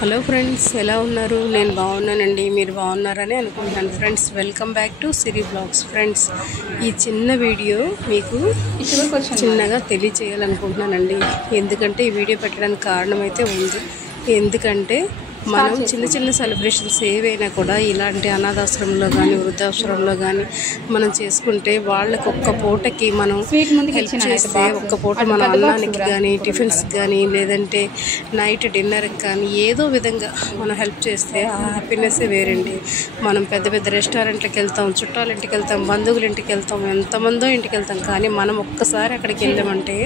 Hello friends, ఎలా ఉన్నారు? నేను బాగున్నానండి. మీరు బాగున్నారని అనుకుంటున్నాను. Friends, welcome back to Siri blogs. Friends, ఈ చిన్న వీడియో మీకు చిన్నగా తెలియచేయాలనుకుంటున్నానండి. ఎందుకంటే ఈ వీడియో పెట్టడానికి కారణం అయితే ఉంది. ఎందుకంటే మనం చిన్న చిన్న సెలబ్రేషన్స్ ఏవైనా కూడా ఇలాంటి అనాథాశ్రమంలో కానీ వృద్ధాశ్రమంలో కానీ మనం చేసుకుంటే వాళ్ళకి ఒక్క పూటకి మనం హెల్ప్ చేస్తే, ఒక్క పూట మన అన్నానికి కానీ టిఫిన్స్కి కానీ లేదంటే నైట్ డిన్నర్కి కానీ ఏదో విధంగా మనం హెల్ప్ చేస్తే ఆ హ్యాపీనెస్సే వేరండి. మనం పెద్ద పెద్ద రెస్టారెంట్లకు వెళ్తాం, చుట్టాల ఇంటికి వెళ్తాం, బంధువుల ఇంటికి వెళ్తాం, ఎంతమందో ఇంటికి వెళ్తాం, కానీ మనం ఒక్కసారి అక్కడికి వెళ్ళామంటే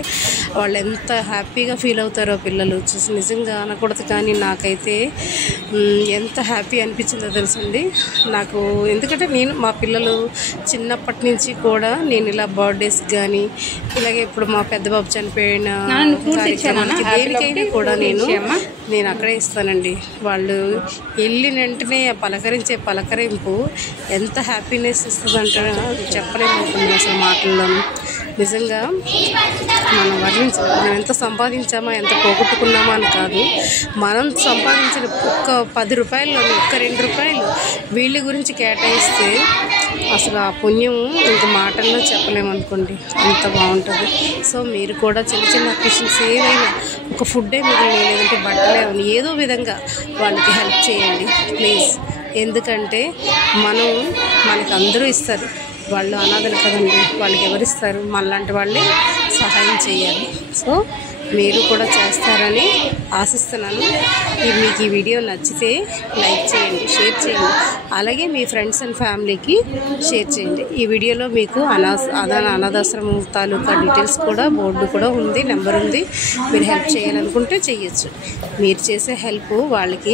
వాళ్ళు ఎంత హ్యాపీగా ఫీల్ అవుతారో పిల్లలు చూసి నిజంగా అనకూడదు. కానీ నాకైతే ఎంత హ్యాపీ అనిపించిందో తెలుసండి నాకు. ఎందుకంటే నేను మా పిల్లలు చిన్నప్పటి నుంచి కూడా నేను ఇలా బర్త్డేస్కి కానీ ఇలాగే ఇప్పుడు మా పెద్ద బాబు చనిపోయిన కార్యక్రమానికి దేనికైనా కూడా నేను అక్కడే ఇస్తానండి. వాళ్ళు వెళ్ళిన వెంటనే పలకరించే పలకరింపు ఎంత హ్యాపీనెస్ ఇస్తుందంటే చెప్పలేకపోతుంది అసలు మాటల్లోనూ. నిజంగా మనం మనం ఎంత సంపాదించామా ఎంత పోగొట్టుకున్నామా అని కాదు, మనం సంపాదించిన ఒక్క 10 రూపాయలు ఒక్క 2 రూపాయలు వీళ్ళ గురించి కేటాయిస్తే అసలు ఆ పుణ్యం ఇంక మాటల్లో చెప్పలేమనుకోండి, అంత బాగుంటుంది. సో మీరు కూడా చిన్న చిన్న అకేషన్స్ ఏవైనా ఒక ఫుడ్డే మిగిలిన లేదంటే బట్టలే ఏదో విధంగా వాళ్ళకి హెల్ప్ చేయండి ప్లీజ్. ఎందుకంటే మనకి అందరూ ఇస్తారు, వాళ్ళు అనాథలు కదండి, వాళ్ళకి ఎవరిస్తారు? మనలాంటి వాళ్ళే సహాయం చేయాలి. సో మీరు కూడా చేస్తారని ఆశిస్తున్నాను. మీకు ఈ వీడియో నచ్చితే లైక్ చేయండి, షేర్ చేయండి, అలాగే మీ ఫ్రెండ్స్ అండ్ ఫ్యామిలీకి షేర్ చేయండి. ఈ వీడియోలో మీకు అనాథాశ్రమం తాలూకా డీటెయిల్స్ కూడా బోర్డు కూడా ఉంది, నెంబర్ ఉంది. మీరు హెల్ప్ చేయాలనుకుంటే చేయొచ్చు. మీరు చేసే హెల్ప్ వాళ్ళకి